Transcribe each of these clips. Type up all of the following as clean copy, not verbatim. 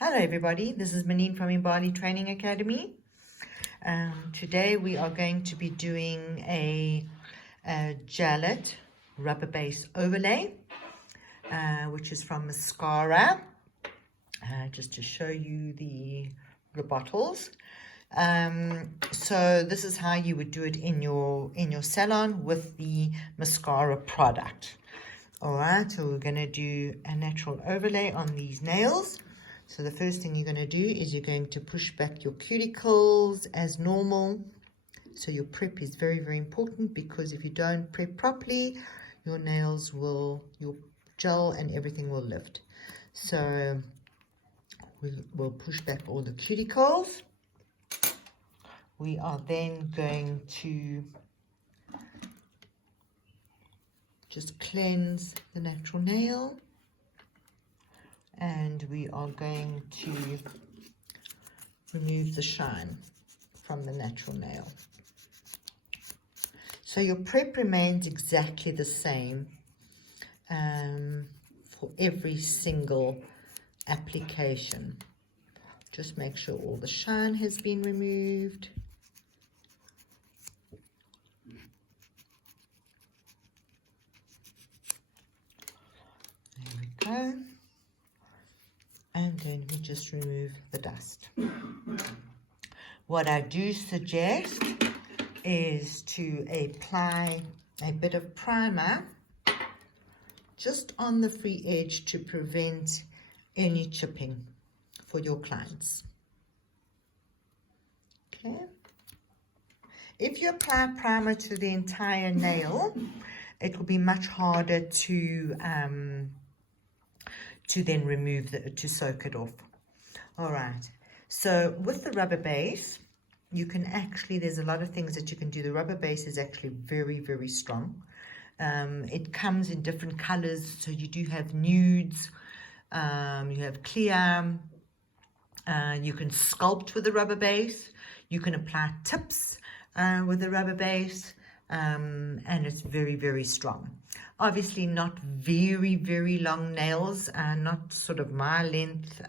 Hello everybody, this is Manine from Imbali Training Academy. Today we are going to be doing a Gillette rubber base overlay, which is from Mascara, just to show you the bottles. So this is how you would do it in your salon with the Mascara product. Alright, so we're going to do a natural overlay on these nails. So the first thing you're going to do is you're going to push back your cuticles as normal. So your prep is very, very important, because if you don't prep properly, your nails will, your gel and everything will lift. So we'll push back all the cuticles. We are then going to just cleanse the natural nail. And we are going to remove the shine from the natural nail. So your prep remains exactly the same for every single application. Just make sure all the shine has been removed. There we go. And then we just remove the dust. What I do suggest is to apply a bit of primer just on the free edge to prevent any chipping for your clients. Okay. If you apply primer to the entire nail, it will be much harder to then remove to soak it off. All right, so with the rubber base, you can actually, there's a lot of things that you can do. The rubber base is actually very, very strong. It comes in different colors, so you do have nudes, you have clear, you can sculpt with the rubber base, you can apply tips with the rubber base, and it's very, very strong. Obviously not very, very long nails, not sort of my length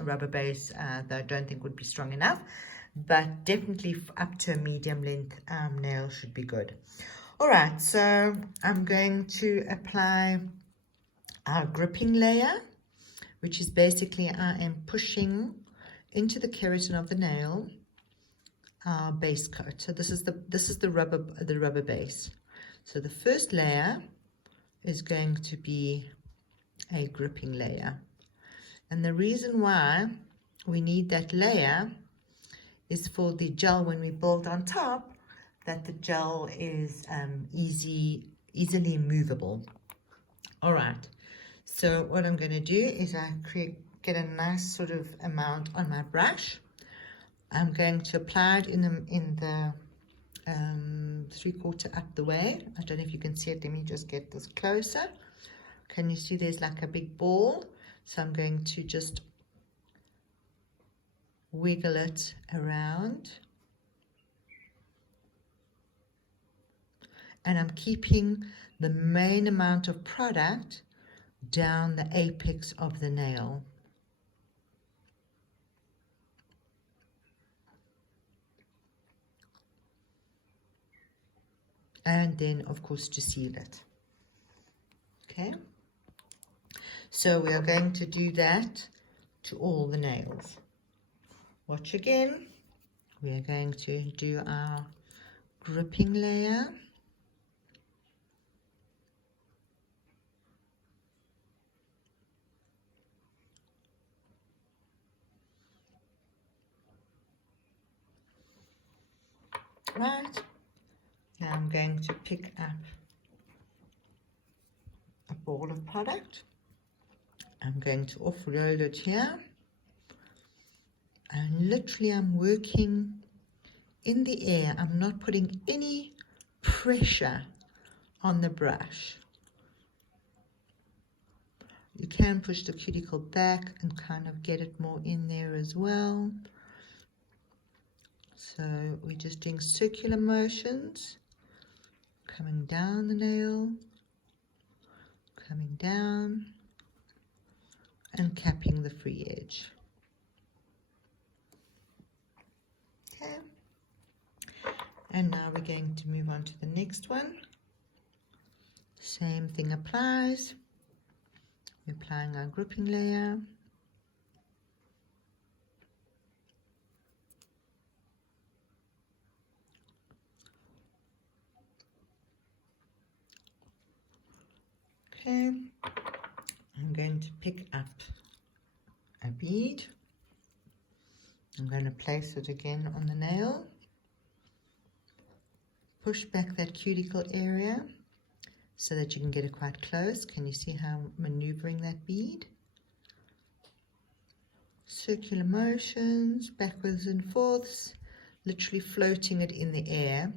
rubber base that I don't think would be strong enough, but definitely up to a medium length nail should be good. All right, so I'm going to apply our gripping layer, which is basically I am pushing into the keratin of the nail our base coat. So this is the rubber base. So the first layer is going to be a gripping layer, and the reason why we need that layer is for the gel, when we build on top, that the gel is easily movable. All right, so what I'm going to do is I get a nice sort of amount on my brush. I'm going to apply it in the 3/4 up the way. I don't know if you can see it. Let me just get this closer. Can you see there's like a big ball? So I'm going to just wiggle it around, and I'm keeping the main amount of product down the apex of the nail. And then, of course, to seal it. Okay, so we are going to do that to all the nails. Watch again. We are going to do our gripping layer. Right. Now I'm going to pick up a ball of product. I'm going to offload it here. And literally I'm working in the air. I'm not putting any pressure on the brush. You can push the cuticle back and kind of get it more in there as well. So we're just doing circular motions, coming down the nail, coming down, and capping the free edge. Okay, and now we're going to move on to the next one. Same thing applies. We're applying our gripping layer. Okay, I'm going to pick up a bead. I'm going to place it again on the nail. Push back that cuticle area so that you can get it quite close. Can you see how I'm maneuvering that bead? Circular motions, backwards and forths, literally floating it in the air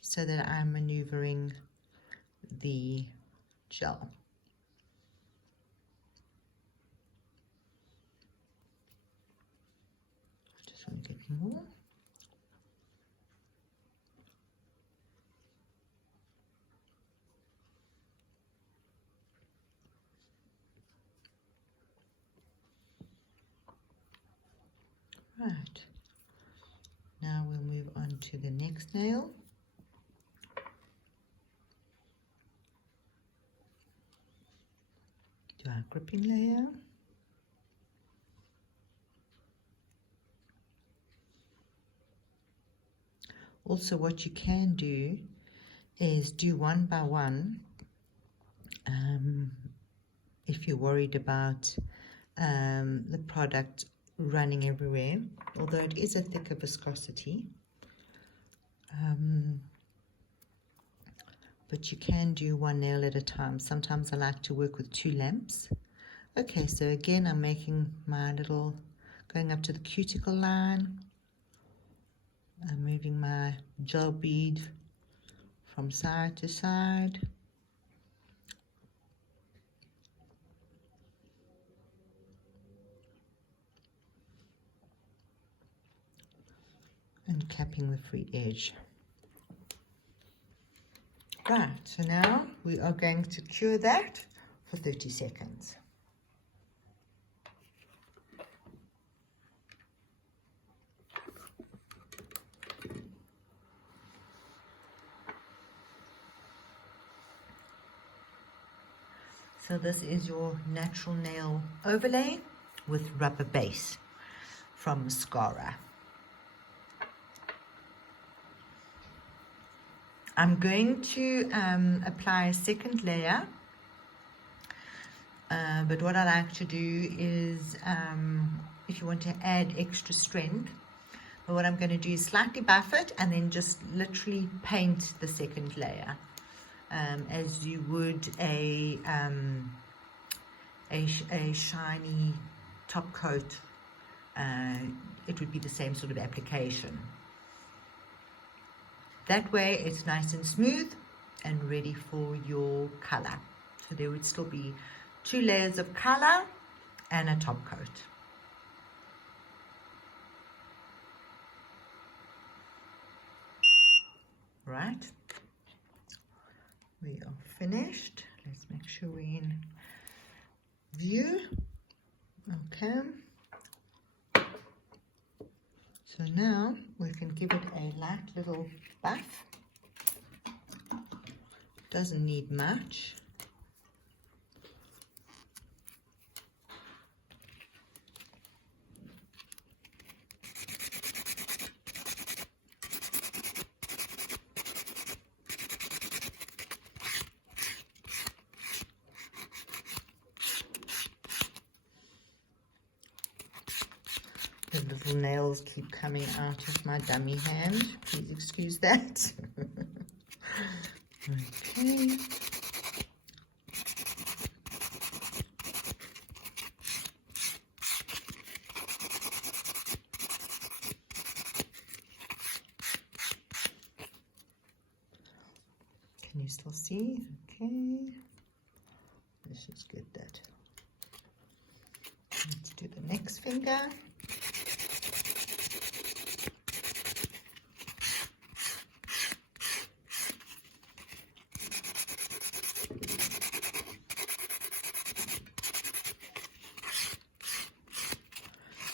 so that I'm maneuvering the gel. I just want to get more. Right, now we'll move on to the next nail. Do our gripping layer. Also, what you can do is do one by one if you're worried about the product running everywhere, although it is a thicker viscosity, but you can do one nail at a time. Sometimes I like to work with 2 lamps. Okay, so again I'm making my little, going up to the cuticle line. I'm moving my gel bead from side to side. And capping the free edge. Right, so now we are going to cure that for 30 seconds. So this is your natural nail overlay with rubber base from Mascara. I'm going to apply a second layer, but what I like to do is, if you want to add extra strength, but what I'm going to do is slightly buff it and then just literally paint the second layer, as you would a shiny top coat. It would be the same sort of application. That way it's nice and smooth and ready for your color. So there would still be 2 layers of color and a top coat. Right, we are finished. Let's make sure we're in view. Okay. So now we can give it a light little buff. Doesn't need much. The little nails keep coming out of my dummy hand. Please excuse that. Okay. Can you still see? Okay. Let's just get that. Let's do the next finger.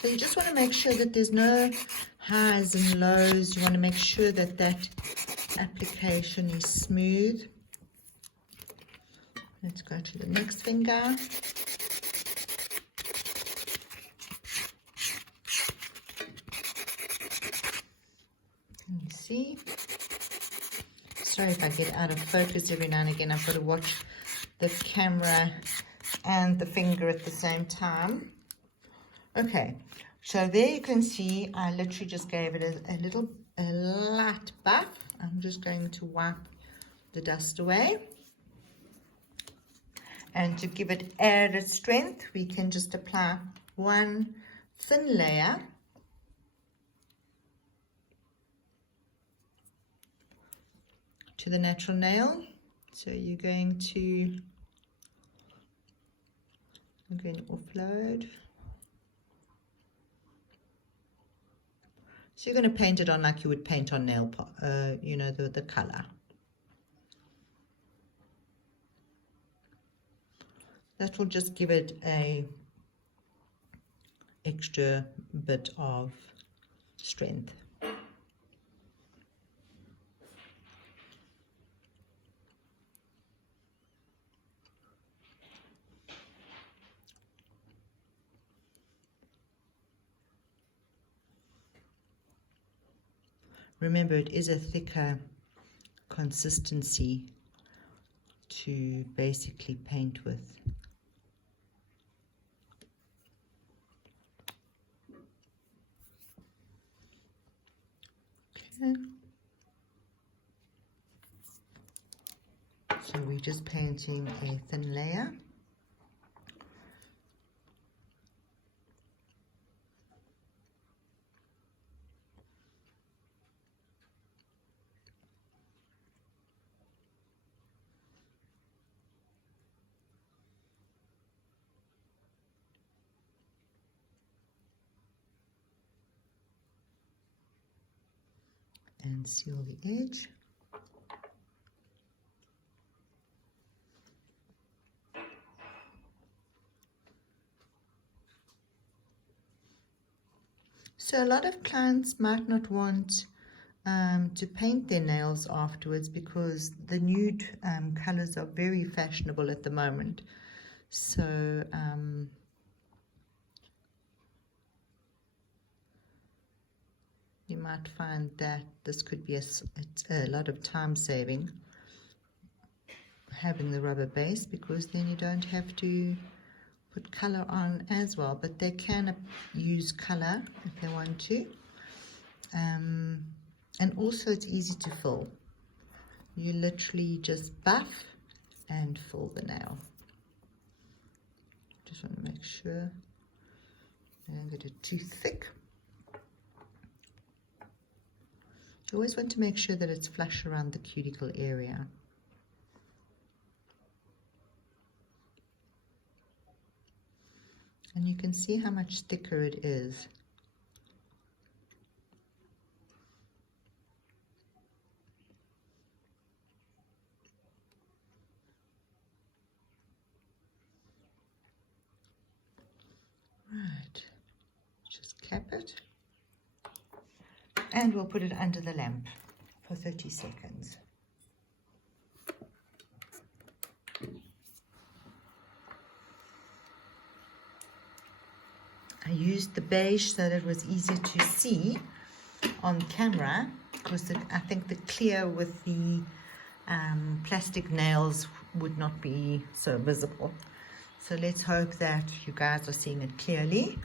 So you just want to make sure that there's no highs and lows. You want to make sure that that application is smooth. Let's go to the next finger. Can you see? Sorry if I get out of focus every now and again. I've got to watch the camera and the finger at the same time. Okay, so there you can see I literally just gave it a light buff. I'm just going to wipe the dust away. And to give it added strength, we can just apply one thin layer to the natural nail. So you're going to offload. So you're going to paint it on like you would paint on nail, you know, the color. That will just give it a extra bit of strength. Remember, it is a thicker consistency to basically paint with. Okay. So we're just painting a thin layer. And seal the edge. So a lot of clients might not want to paint their nails afterwards because the nude colors are very fashionable at the moment. So you might find that this could be a lot of time saving having the rubber base, because then you don't have to put color on as well, but they can use color if they want to. And also it's easy to fill. You literally just buff and fill the nail. Just want to make sure I don't get it too thick. You always want to make sure that it's flush around the cuticle area. And you can see how much thicker it is. Right, just cap it. And we'll put it under the lamp for 30 seconds. I used the beige so that it was easier to see on camera, because I think the clear with the plastic nails would not be so visible. So let's hope that you guys are seeing it clearly.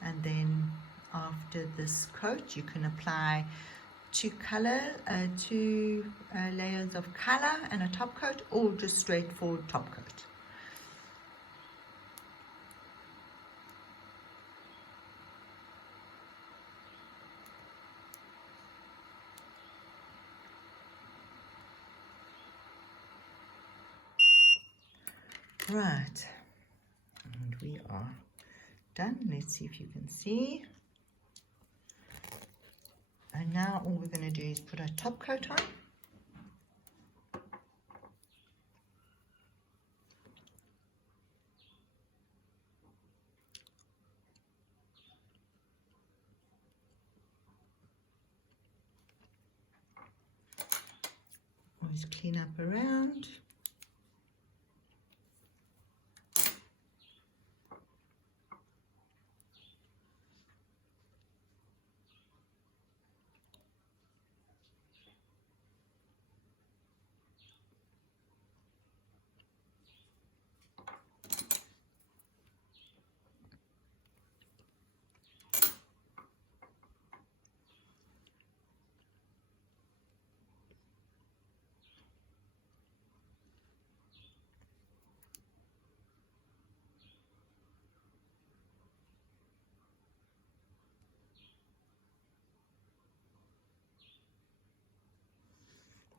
And then after this coat, you can apply two layers of color and a top coat, or just straightforward top coat. Right, and we are done. Let's see if you can see. And now all we're going to do is put our top coat on. Always clean up around.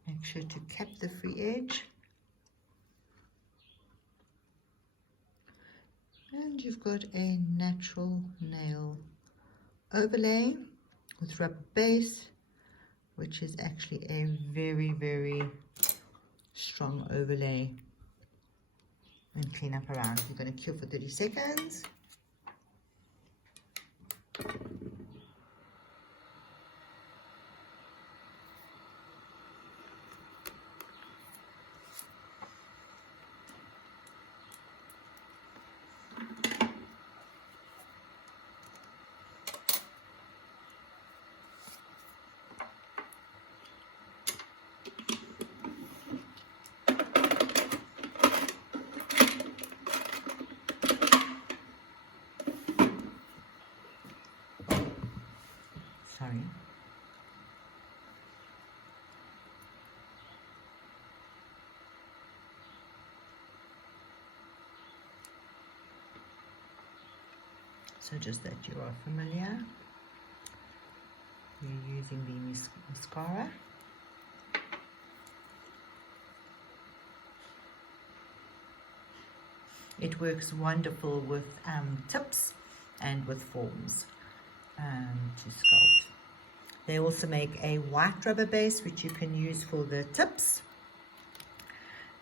Make sure to cap the free edge. And you've got a natural nail overlay with rubber base, which is actually a very, very strong overlay. And clean up around. You're going to cure for 30 seconds. Sorry. So just that you are familiar, you're using the mascara. It works wonderful with tips and with forms to sculpt. They also make a white rubber base which you can use for the tips,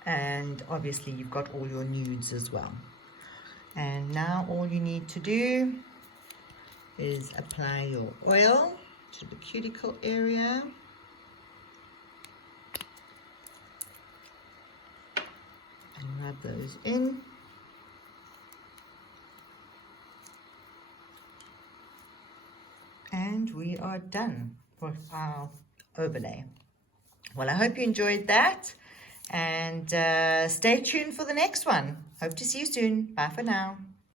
and obviously you've got all your nudes as well. And now all you need to do is apply your oil to the cuticle area. And rub those in. And we are done with our overlay. Well, I hope you enjoyed that, and stay tuned for the next one. Hope to see you soon. Bye for now.